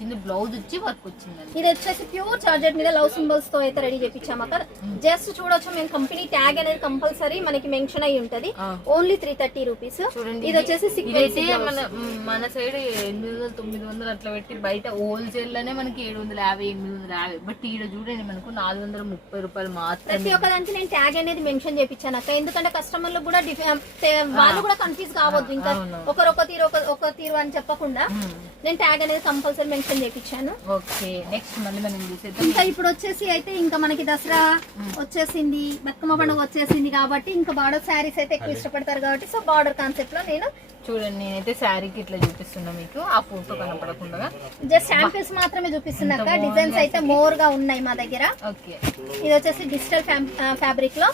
Speaker 2: సంబంధించింది బ్లౌజ్ వచ్చి వర్క్ వచ్చిందండి.
Speaker 3: ఇది వచ్చేసి ప్యూర్ చార్జెట్ మీద లవ్ సింబల్స్తో అయితే రెడీ చేపించాము అక్కడ. జస్ట్ చూడొచ్చు మేము కంపెనీ ట్యాగ్ అనేది కంపల్సరీ మనకి మెన్షన్ అయి ఉంటది. ఓన్లీ త్రీ థర్టీ రూపీస్ ఇది వచ్చేసి
Speaker 2: ఇదైతే మన మన సైడ్ ఎనిమిది వందలు తొమ్మిది వందలు అట్లా పెట్టి బయట హోల్సేల్లోనే మనకి ఏడు వందల యాభై ఎనిమిది వందల యాభై. బట్ ఈడ చూడండి మనకు నాలుగు వందల ముప్పై రూపాయలు మాత్రమే.
Speaker 3: ప్రతి ఒక్క దానికి నేను ట్యాగ్ అనేది మెన్షన్ చేపించాను అక్క. ఎందుకంటే కస్టమర్లు కూడా వాళ్ళు కూడా కన్ఫ్యూజ్ కావద్దు. ఇంకా
Speaker 2: అవును.
Speaker 3: ఒకరు ఒక తీరు ఒక తీరు అని చెప్పకుండా నేను ట్యాగ్ అనేది కంపల్సరీ మెన్షన్ చేపించాను
Speaker 2: ఓకే నెక్స్ట్ మళ్ళీ మనం చూసేద్దాం.
Speaker 3: ఇంకా ఇప్పుడు వచ్చేసి అయితే ఇంకా మనకి దసరా వచ్చేసింది బతుకమ్మ పండుగ వచ్చేసింది కాబట్టి ఇంకా బార్డర్ శారీస్ అయితే ఎక్కువ ఇష్టపడతారు కాబట్టి సో బార్డర్ కాన్సెప్ట్లో నేను
Speaker 2: చూడండి నేనైతే శారీకి ఇట్లా చూపిస్తున్నా మీకు. ఆ ఫోటో కనపడకుండా
Speaker 3: జస్ట్ శాంపిల్స్ మాత్రమే చూపిస్తున్నాక డిజైన్స్ అయితే మోర్గా ఉన్నాయి మా దగ్గర.
Speaker 2: ఓకే.
Speaker 3: ఇది వచ్చేసి డిజిటల్ ఫ్యాబ్రిక్లో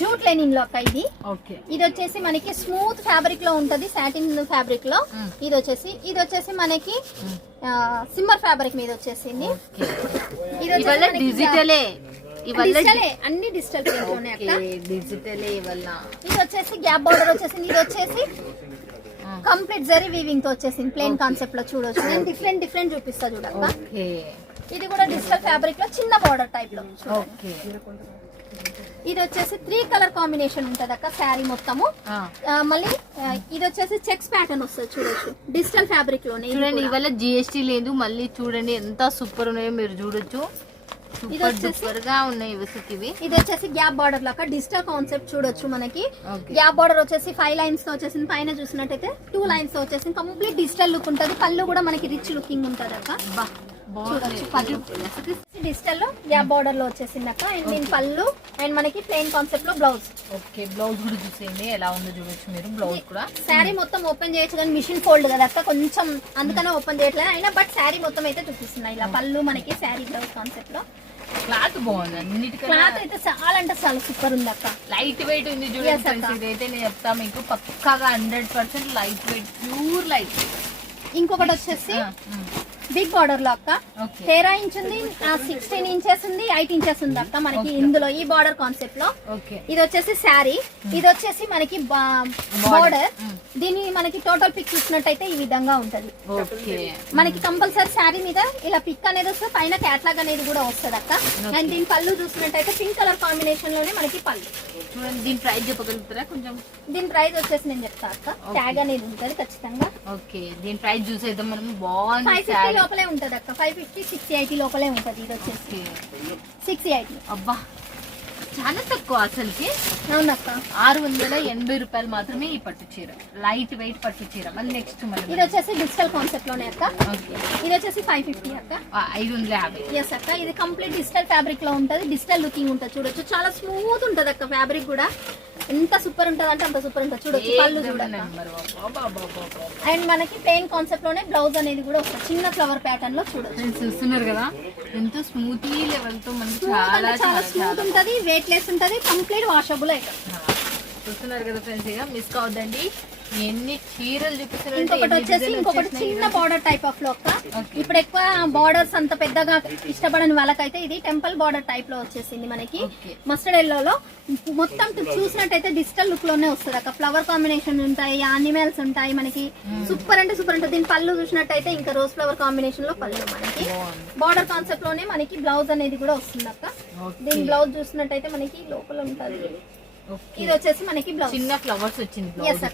Speaker 3: జూట్ లెనిన్లో ఇది.
Speaker 2: ఓకే.
Speaker 3: ఇది వచ్చేసి మనకి స్మూత్ ఫ్యాబ్రిక్లో ఉంటది సాటిన్ ఫ్యాబ్రిక్లో
Speaker 2: మ్మ్.
Speaker 3: ఇది వచ్చేసి ఇది వచ్చేసి మనకి సిమ్మర్ ఫ్యాబ్రిక్ మీద వచ్చేసింది. ఇది
Speaker 2: డిజిటలే.
Speaker 3: అన్ని డిజిటల్ ప్రింట్ ఉన్నాయి అక్క
Speaker 2: డిజిటలే ఇవల్ల
Speaker 3: ఇది వచ్చేసి గ్యాప్ బార్డర్ వచ్చేసింది. ఇది వచ్చేసి కంప్లీట్ జరీ వీవింగ్తో వచ్చేసింది. ప్లేన్ కాన్సెప్ట్లో చూడొచ్చు. నేను డిఫరెంట్ డిఫరెంట్ చూపిస్తా చూడక్క ఇది కూడా డిజిటల్ ఫ్యాబ్రిక్లో చిన్న బార్డర్
Speaker 2: టైప్లో.
Speaker 3: ఇది వచ్చేసి త్రీ కలర్ కాంబినేషన్ ఉంటది అక్క శారీ మొత్తము. మళ్ళీ ఇది వచ్చేసి చెక్స్ ప్యాటర్న్ వస్తుంది చూడొచ్చు. డిజిటల్ ఫ్యాబ్రిక్లోనే
Speaker 2: చూడండి. ఇవాళ జిఎస్టీ లేదు. మళ్ళీ చూడండి ఎంత సూపర్ ఉన్నాయో మీరు చూడొచ్చు.
Speaker 3: ఇది వచ్చేసి- గ్యాప్ బార్డర్ లాగా డిజిటల్ కాన్సెప్ట్ చూడొచ్చు మనకి. గ్యాప్ బార్డర్ వచ్చేసి ఫైవ్ లైన్స్తో వచ్చేసింది. పైన చూసినట్టయితే టూ లైన్స్తో వచ్చేసింది. కంప్లీట్ డిజిటల్ లుక్ ఉంటది. పళ్ళు కూడా మనకి రిచ్ లుకింగ్ ఉంటది అక్క చూడొచ్చు పళ్ళు డిజిటల్లో గ్యాప్ బార్డర్లో వచ్చేసింది అక్క అండ్ దీని పళ్ళు అండ్ మనకి ప్లెయిన్ కాన్సెప్ట్లో బ్లౌజ్
Speaker 2: ఓకే బ్లౌజ్ కూడా చూసేయండి. ఎలా ఉందో చూడొచ్చు మీరు బ్లౌజ్ కూడా.
Speaker 3: శారీ మొత్తం ఓపెన్ చేయొచ్చు కానీ మిషన్ ఫోల్డ్ కదా అక్క కొంచెం అందుకనే ఓపెన్ చేయట్లేదు. అయినా బట్ శారీ మొత్తం అయితే చూపిస్తున్నాయి ఇలా పళ్ళు మనకి శారీ బ్లౌజ్ కాన్సెప్ట్లో.
Speaker 2: క్లాత్ బాగుంది
Speaker 3: క్లాత్ అయితే చాలా అంటే చాలా సూపర్ ఉంది అక్క.
Speaker 2: లైట్ వెయిట్ ఉంది చూడండి ఇదైతే నేను చెప్తా మీకు. పక్కాగా hundred percent light weight pure light
Speaker 3: ఇంకొకటి వచ్చేసి బిగ్ బార్డర్లో అక్క. తేరా ఇంచ్ ఉంది సిక్స్టీన్ ఇంచెస్ ఉంది ఎయిట్ ఇంచెస్ ఉంది అక్క మనకి ఇందులో ఈ బార్డర్
Speaker 2: కాన్సెప్ట్లో.
Speaker 3: ఇది వచ్చేసి శారీ ఇది వచ్చేసి మనకి బార్డర్ దీని మనకి టోటల్ పిక్ చూసినట్టయితే ఈ విధంగా ఉంటది.
Speaker 2: ఓకే.
Speaker 3: మనకి కంపల్సరీ శారీ మీద ఇలా పిక్ అనేది వస్తే పైన క్యాట్లాగ్ అనేది కూడా వస్తుంది అక్క. అండ్ దీని పళ్ళు చూసినట్టయితే పింక్ కలర్ కాంబినేషన్లోనే మనకి పళ్ళు.
Speaker 2: దీని ప్రైస్ చెప్పగలుగుతారా కొంచెం?
Speaker 3: దీని ప్రైస్ వచ్చేసి నేను చెప్తా అక్క. ట్యాగ్ అనేది ఉంటది ఖచ్చితంగా.
Speaker 2: ఓకే దీని ప్రైస్ చూసేద్దాం మనం. బాగుంది
Speaker 3: లోపలే ఉంటది అక్క. ఫైవ్ ఫిఫ్టీ సిక్స్ ఎయిటీ లోపలే ఉంటది. ఇది వచ్చేసి సిక్స్ ఎయిటీ
Speaker 2: అబ్బా చాలా తక్కువ అసలుకి.
Speaker 3: అవునక్క.
Speaker 2: ఆరు వందల ఎనభై రూపాయలు మాత్రమే ఈ పట్టు చీర. లైట్ వెయిట్ పట్టు చీర. మళ్ళీ నెక్స్ట్
Speaker 3: ఇది
Speaker 2: మళ్ళీ
Speaker 3: వచ్చేసి డిజిటల్ కాన్సెప్ట్లోనే అక్క. ఇది వచ్చేసి ఫైవ్ ఫిఫ్టీ అక్క.
Speaker 2: ఐదు వందల యాభై.
Speaker 3: ఎస్ అక్క. ఇది కంప్లీట్ డిజిటల్ ఫ్యాబ్రిక్లో ఉంటది. డిజిటల్ లుకింగ్ ఉంటది. చూడొచ్చు. చాలా స్మూత్ ఉంటది అక్క ఫ్యాబ్రిక్ కూడా. ఎంత సూపర్ ఉంటది అంటే అంత సూపర్ ఉంటది. చూడొచ్చు పళ్ళు
Speaker 2: అబ్బా.
Speaker 3: అండ్ మనకి ప్లెయిన్ కాన్సెప్ట్లోనే బ్లౌజ్ అనేది కూడా వస్తుంది. చిన్న ఫ్లవర్ ప్యాటర్న్లో చూడొచ్చు
Speaker 2: చూస్తున్నారు కదా ఎంతో స్మూతీ లెవెల్తో మనకి చాలా
Speaker 3: స్మూత్ ఉంటది వెయిట్ లెస్ ఉంటది కంప్లీట్ వాషబుల్ ఐటమ్
Speaker 2: చూస్తున్నారు కదా ఫ్రెండ్స్ ఇక మిస్ కావద్దండి. ఎన్ని చీరలు
Speaker 3: ఇంకొకటి వచ్చేసి ఇంకొకటి చిన్న బార్డర్ టైప్ ఆఫ్లో అక్క. ఇప్పుడు ఎక్కువ బార్డర్స్ అంత పెద్దగా ఇష్టపడని వాళ్ళకైతే ఇది టెంపుల్ బార్డర్ టైప్లో వచ్చేసింది మనకి. మస్టర్డ్ ఎల్లో మొత్తం చూసినట్టయితే డిజిటల్ లుక్లోనే వస్తుంది అక్క. ఫ్లవర్ కాంబినేషన్ ఉంటాయి యానిమల్స్ ఉంటాయి మనకి. సూపర్ అంటే సూపర్ ఉంటుంది. దీని పళ్ళు చూసినట్టయితే ఇంకా రోజ్ ఫ్లవర్ కాంబినేషన్లో పళ్ళు మనకి. బార్డర్ కాన్సెప్ట్లోనే మనకి బ్లౌజ్ అనేది కూడా వస్తుంది అక్క. దీని బ్లౌజ్ చూసినట్టయితే మనకి లోపల ఉంటుంది. ఇది వచ్చేసి మనకి బ్లౌజ్
Speaker 2: చిన్న ఫ్లవర్స్ వచ్చింది బ్లౌజ్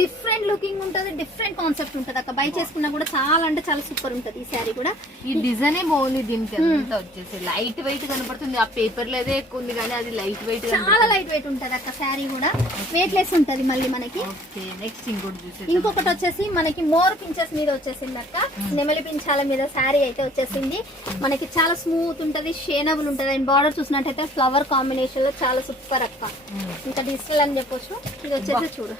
Speaker 3: డిఫరెంట్ లుకింగ్ ఉంటది డిఫరెంట్ కాన్సెప్ట్ ఉంటది అక్క. బై చేసుకున్నా కూడా చాలా అంటే చాలా సూపర్ ఉంటది ఈ శారీ కూడా.
Speaker 2: ఈ డిజైన్ బాగుంది దీనికి అంతా వచ్చేసి. లైట్ వెయిట్ కనపడుతుంది. ఆ పేపర్ లేదే ఎక్కువ ఉంది కానీ అది లైట్ వెయిట్
Speaker 3: చాలా లైట్ వెయిట్ ఉంటది అక్క శారీ కూడా. వెయిట్ లెస్ ఉంటది మళ్ళీ మనకి.
Speaker 2: నెక్స్ట్ ఇంకోటి చూసేద్దాం.
Speaker 3: ఇంకొకటి వచ్చేసి మనకి మోర్ పించెస్ మీద వచ్చేసింది అక్క. నెమలి పించాల మీద శారీ అయితే వచ్చేసింది. మనకి చాలా స్మూత్ ఉంటది షేనబుల్ ఉంటది. అండ్ బార్డర్ చూసినట్టయితే ఫ్లవర్ కాంబినేషన్లో చాలా సూపర్ అక్క. ఇంకా డిజిటల్ అని చెప్పొచ్చు. ఇది వచ్చేసి చూడు.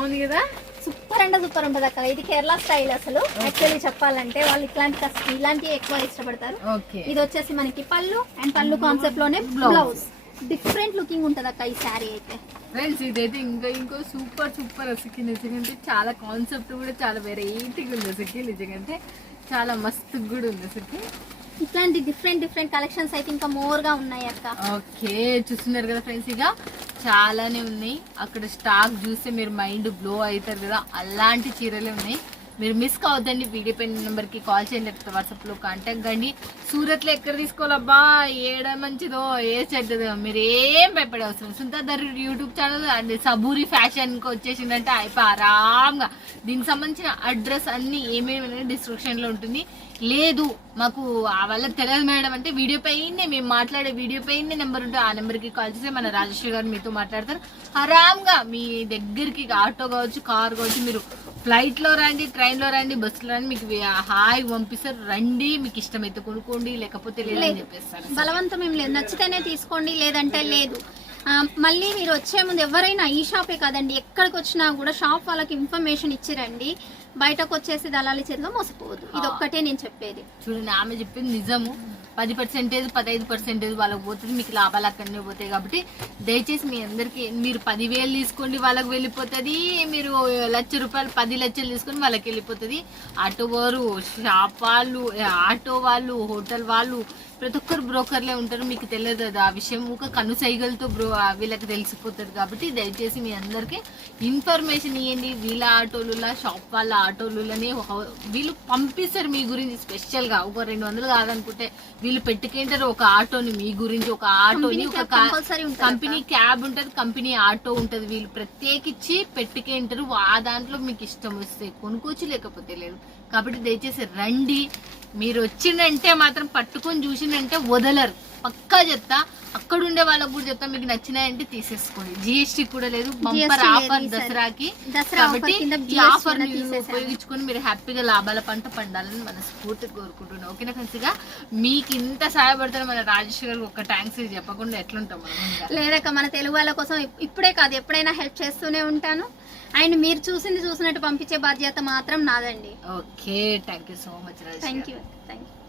Speaker 2: బాగుంది కదా?
Speaker 3: సూపర్ అంటే సూపర్ ఉంటది అక్క. ఇది కేరళ స్టైల్ అసలు. యాక్చువల్లీ చెప్పాలంటే వాళ్ళు ఇట్లాంటి ఇలాంటివి ఎక్కువ ఇష్టపడతారు.
Speaker 2: ఓకే.
Speaker 3: ఇది వచ్చేసి మనకి పళ్ళు అండ్ పళ్ళు కాన్సెప్ట్లోనే బ్లౌజ్ డిఫరెంట్ లుకింగ్ ఉంటది అక్క ఈ శారీ అయితే.
Speaker 2: ఫ్రెండ్స్ ఇదైతే ఇంకా ఇంకో సూపర్ సూపర్ అసలు నిజంగా చాలా కాన్సెప్ట్ కూడా చాలా వెరైటీగా ఉంది అసలు నిజంగా చాలా మస్తు కూడా ఉంది అసలు
Speaker 3: ఇట్లాంటి డిఫరెంట్ డిఫరెంట్ కలెక్షన్స్ అయితే ఇంకా మోర్గా ఉన్నాయి అక్క.
Speaker 2: ఓకే చూస్తున్నారు కదా ఫ్రెండ్స్ ఇక చాలానే ఉన్నాయి. అక్కడ స్టాక్ చూస్తే మీరు మైండ్ బ్లో అవుతారు కదా అలాంటి చీరలే ఉన్నాయి. మీరు మిస్ కావద్దండి. వీడియో నెంబర్కి కాల్ చేయండి లేకపోతే వాట్సాప్లో కాంటాక్ట్ కండి. సూరత్లో ఎక్కడ తీసుకోవాలబ్బా? ఏడ మంచిదో ఏ చెడ్డదో. మీరు ఏం భయపడే అవసరం Sundar YouTube channel and Saburi ఫ్యాషన్కి వచ్చేసిందంటే అయిపోయి ఆరాంగా. దీనికి సంబంధించిన అడ్రస్ అన్నీ ఏమేమి డిస్క్రిప్షన్లో ఉంటుంది. లేదు మాకు ఆ వల్ల తెలియదు మేడం అంటే వీడియో పైనే మేము మాట్లాడే వీడియో పైనే నెంబర్ ఉంటే ఆ నెంబర్కి కాల్ చేస్తే మన రాజేశ్వరి గారు మీతో మాట్లాడతారు. ఆరాంగా మీ దగ్గరికి ఆటో కావచ్చు కార్ కావచ్చు మీరు ఫ్లైట్లో రండి ట్రైన్లో రండి బస్సులో రండి మీకు హాయి పంపిస్తారు. రండి మీకు ఇష్టమైతే కొనుక్కోండి లేకపోతే లేదని చెప్పేస్తారు
Speaker 3: బలవంతం ఏం లేదు. నచ్చితేనే తీసుకోండి లేదంటే లేదు. మళ్ళీ మీరు వచ్చే ముందు ఎవరైనా ఈ షాపే కాదండి. ఎక్కడికి వచ్చినా కూడా షాప్ వాళ్ళకి ఇన్ఫర్మేషన్ ఇచ్చిరండి. బయటకు వచ్చేసి దళాలి చేతిలో మోసపోవద్దు. ఇది ఒక్కటే నేను చెప్పేది.
Speaker 2: చూడండి ఆమె చెప్పింది నిజము. పది పర్సెంటేజ్ పదహైదు పర్సెంటేజ్ వాళ్ళకి పోతుంది మీకు లాభాలు అక్కడనే పోతాయి కాబట్టి దయచేసి మీ అందరికి మీరు పదివేలు తీసుకోండి వాళ్ళకి వెళ్ళిపోతుంది మీరు లక్ష రూపాయలు పది లక్షలు తీసుకొని వాళ్ళకి వెళ్ళిపోతుంది. ఆటో వారు షాప్ వాళ్ళు ఆటో వాళ్ళు హోటల్ వాళ్ళు ప్రతి ఒక్కరు బ్రోకర్లే ఉంటారు మీకు తెలియదు అది ఆ విషయం. ఒక కను సైగలతో బ్రో వీళ్ళకి తెలిసిపోతుంది కాబట్టి దయచేసి మీ అందరికి ఇన్ఫర్మేషన్ ఇవ్వండి వీళ్ళ ఆటోలులా షాప్ వాళ్ళ ఆటోలులని వీళ్ళు పంపిస్తారు మీ గురించి స్పెషల్గా ఒక రెండు వందలు కాదనుకుంటే వీళ్ళు పెట్టుకుంటారు ఒక ఆటోని మీ గురించి ఒక ఆటోని ఒక కంపెనీ క్యాబ్ ఉంటది కంపెనీ ఆటో ఉంటది వీళ్ళు ప్రత్యేకించి పెట్టుకుంటారు. ఆ దాంట్లో మీకు ఇష్టం వస్తే కొనుక్కోవచ్చు లేకపోతే లేదు. కాబట్టి దయచేసి రండి. మీరు వచ్చిందంటే మాత్రం పట్టుకొని చూసిందంటే వదలరు పక్కా చెప్తా అక్కడ ఉండే వాళ్ళకు కూడా చెప్తా మీకు నచ్చినాయంటే తీసేసుకోండి జిఎస్టీ కూడా లేదు బంపర్ ఆఫర్. దసరాకి
Speaker 3: దసరా
Speaker 2: కాబట్టి ఈ ఆఫర్. ఉపయోగించుకొని మీరు హ్యాపీగా లాభాల పంట పండాలని మనస్ఫూర్తిగా కోరుకుంటున్నాం ఓకేనా ఫ్రెండ్స్గా మీకు ఇంత సహాయపడతారు మన రాజేశ్వర్ గారు ఒక థ్యాంక్స్ చెప్పకుండా ఎట్లుంటాం మనం?
Speaker 3: లేదక్క మన తెలుగు వాళ్ళ కోసం ఇప్- ఇప్పుడే కాదు ఎప్పుడైనా హెల్ప్ చేస్తూనే ఉంటాను అండ్ మీరు చూసింది చూసినట్టు పంపించే బాధ్యత మాత్రం నాదండి
Speaker 2: okay thank you so much
Speaker 3: thank. You thank you